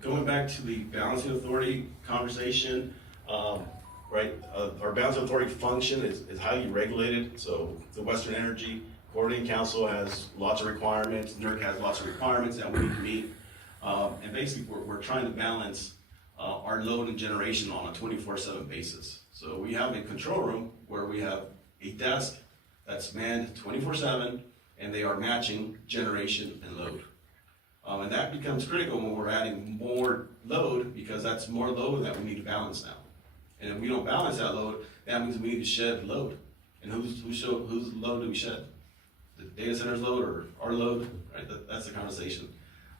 Going back to the balancing authority conversation, right, our balancing authority function is highly regulated. So the Western Energy Coordinating Council has lots of requirements, NERC has lots of requirements that we need to meet. And basically we're trying to balance our load and generation on a 24/7 basis. So we have a control room where we have a desk that's manned 24/7, and they are matching generation and load. And that becomes critical when we're adding more load, because that's more load that we need to balance now. And if we don't balance that load, that means we need to shed load. And whose load do we shed? The data center's load or our load, right? That's the conversation.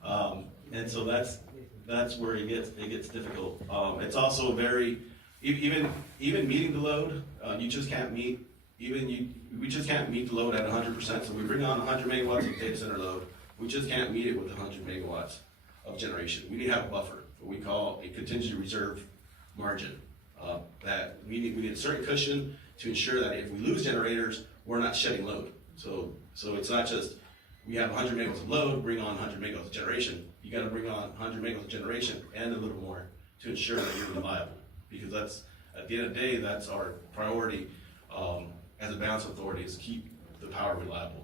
And so that's where it gets difficult. It's also very, even meeting the load, we just can't meet the load at 100%. So we bring on 100 megawatts of data center load. We just can't meet it with 100 megawatts of generation. We need to have a buffer, what we call a contingency reserve margin. That we need a certain cushion to ensure that if we lose generators, we're not shedding load. So it's not just we have 100 megawatts of load, bring on 100 megawatts of generation. You got to bring on 100 megawatts of generation and a little more to ensure that you're reliable. Because that's, at the end of the day, that's our priority as a balance authority, is keep the power reliable.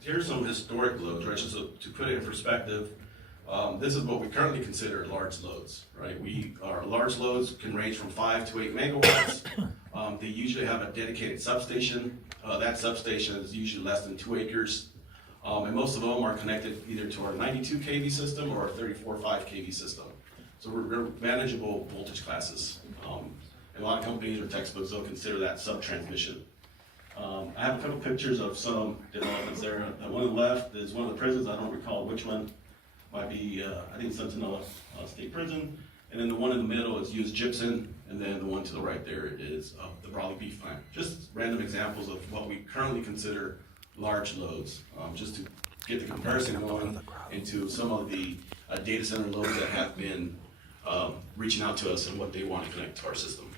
Here's some historic loads, right? Just to put it in perspective, this is what we currently consider large loads, right? Our large loads can range from 5 to 8 megawatts. They usually have a dedicated substation. That substation is usually less than 2 acres. And most of them are connected either to our 92 kV system or our 34.5 kV system. So we're manageable voltage classes. And a lot of companies or textbooks, they'll consider that sub-transmission. I have a couple pictures of some developments there. The one on the left is one of the prisons. I don't recall which one. Might be, I think, Centinela State Prison. And then the one in the middle is U.S. Gibson. And then the one to the right there is the Brawley Beef Plant. Just random examples of what we currently consider large loads, just to get the comparison going into some of the data center loads that have been reaching out to us and what they want to connect to our system.